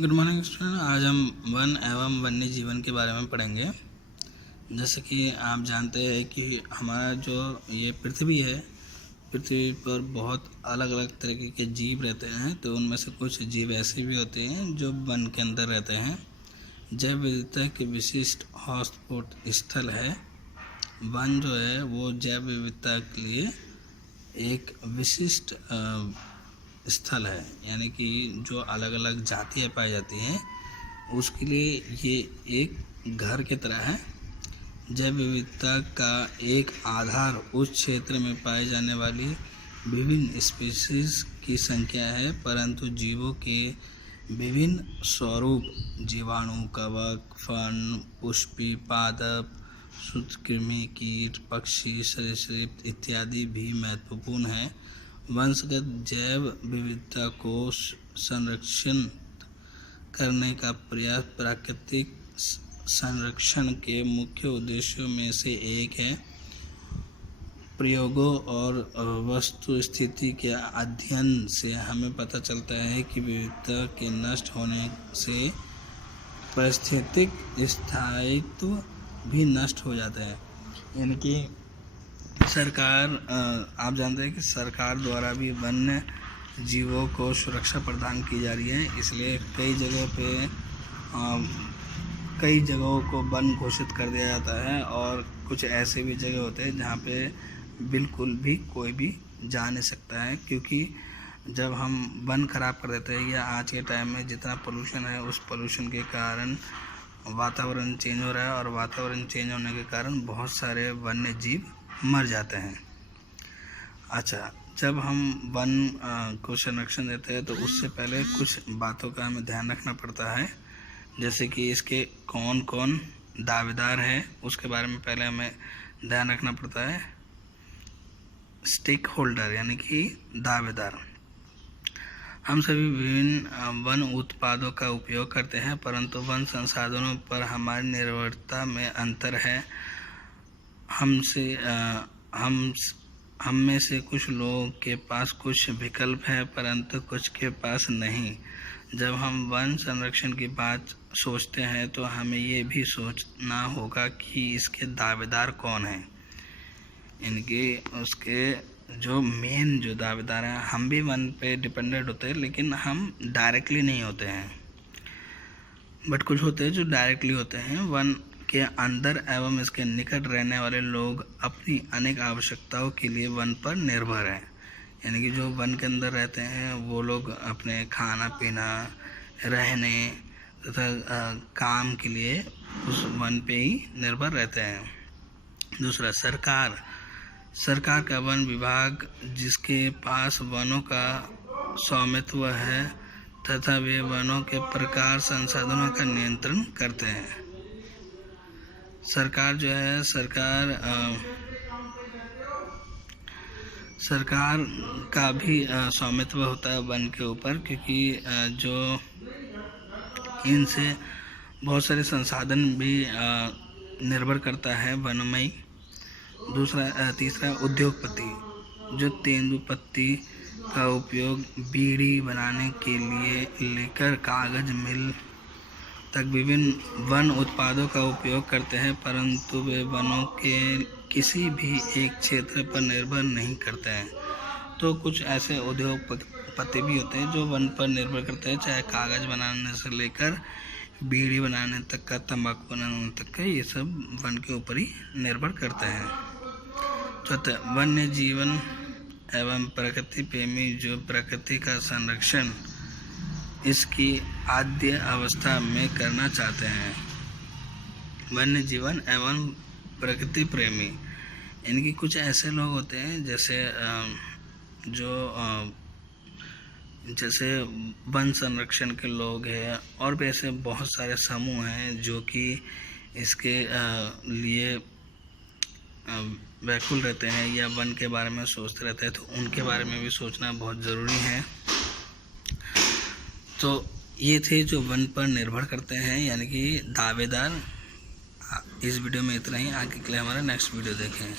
Good morning student. आज हम one एवं वन्य जीवन के बारे में पढ़ेंगे। जैसे कि आप जानते हैं कि हमारा जो ये पृथ्वी है, पृथ्वी पर बहुत अलग अलग तरीके के जीव रहते हैं। तो उनमें से कुछ जीव ऐसे भी होते हैं जो वन के अंदर रहते हैं। जैव विविधता के विशिष्ट हॉटस्पॉट स्थल है। वन जो है वो जैव विविधता के लिए एक विशिष्ट स्थल है, यानी कि जो अलग अलग जातियाँ पाई जाती हैं उसके लिए ये एक घर की तरह है। जैव विविधता का एक आधार उस क्षेत्र में पाए जाने वाली विभिन्न स्पीशीज की संख्या है, परंतु जीवों के विभिन्न स्वरूप जीवाणु, कवक, फर्न, पुष्पी, पादप, सूत्रकृमि, कीट, पक्षी, सरीसृप इत्यादि भी महत्वपूर्ण हैं। वंशगत जैव विविधता को संरक्षण करने का प्रयास प्राकृतिक संरक्षण के मुख्य उद्देश्यों में से एक है। प्रयोगों और वस्तु स्थिति के अध्ययन से हमें पता चलता है कि विविधता के नष्ट होने से पारिस्थितिक स्थायित्व भी नष्ट हो जाता है। यानी कि सरकार, आप जानते हैं कि सरकार द्वारा भी वन्य जीवों को सुरक्षा प्रदान की जा रही है। इसलिए कई जगहों को वन घोषित कर दिया जाता है और कुछ ऐसे भी जगह होते हैं जहाँ पे बिल्कुल भी कोई भी जा नहीं सकता है, क्योंकि जब हम वन खराब कर देते हैं या आज के टाइम में जितना पोल्यूशन है उस पोल्यूशन के कारण वातावरण चेंज हो रहा है और वातावरण चेंज होने के कारण बहुत सारे वन्य जीव मर जाते हैं। अच्छा, जब हम वन को संरक्षण देते हैं तो उससे पहले कुछ बातों का हमें ध्यान रखना पड़ता है। जैसे कि इसके कौन कौन दावेदार है उसके बारे में पहले हमें ध्यान रखना पड़ता है। स्टेक होल्डर यानी कि दावेदार। हम सभी विभिन्न वन उत्पादों का उपयोग करते हैं, परंतु वन संसाधनों पर हमारी निर्भरता में अंतर है। हम में से कुछ लोगों के पास कुछ विकल्प है, परंतु कुछ के पास नहीं। जब हम वन संरक्षण की बात सोचते हैं तो हमें ये भी सोचना होगा कि इसके दावेदार कौन हैं। इनके उसके जो मेन जो दावेदार हैं, हम भी वन पे डिपेंडेंट होते हैं लेकिन हम डायरेक्टली नहीं होते हैं, बट कुछ होते हैं जो डायरेक्टली होते हैं। वन के अंदर एवं इसके निकट रहने वाले लोग अपनी अनेक आवश्यकताओं के लिए वन पर निर्भर हैं। यानी कि जो वन के अंदर रहते हैं वो लोग अपने खाना पीना, रहने तथा काम के लिए उस वन पे ही निर्भर रहते हैं। दूसरा, सरकार का वन विभाग जिसके पास वनों का स्वामित्व है तथा वे वनों के प्रकार संसाधनों का नियंत्रण करते हैं। सरकार जो है सरकार का भी स्वामित्व होता है वन के ऊपर, क्योंकि जो इनसे बहुत सारे संसाधन भी निर्भर करता है वन में ही। तीसरा, उद्योगपति जो तेंदुपत्ती का उपयोग बीड़ी बनाने के लिए लेकर कागज मिल तक विभिन्न वन उत्पादों का उपयोग करते हैं, परंतु वे वनों के किसी भी एक क्षेत्र पर निर्भर नहीं करते हैं। तो कुछ ऐसे उद्योगपति भी होते हैं जो वन पर निर्भर करते हैं, चाहे कागज बनाने से लेकर बीड़ी बनाने तक का, तंबाकू बनाने तक का, ये सब वन के ऊपर ही निर्भर करते हैं। चौथा, वन्य जीवन एवं प्रकृति प्रेमी जो प्रकृति का संरक्षण इसकी आद्य अवस्था में करना चाहते हैं। वन्य जीवन एवं प्रकृति प्रेमी इनकी कुछ ऐसे लोग होते हैं जैसे वन संरक्षण के लोग हैं, और भी ऐसे बहुत सारे समूह हैं जो कि इसके लिए व्याकुल रहते हैं या वन के बारे में सोचते रहते हैं। तो उनके बारे में भी सोचना बहुत ज़रूरी है। तो ये थे जो वन पर निर्भर करते हैं, यानी कि दावेदार। इस वीडियो में इतना ही। आगे के लिए हमारा नेक्स्ट वीडियो देखें।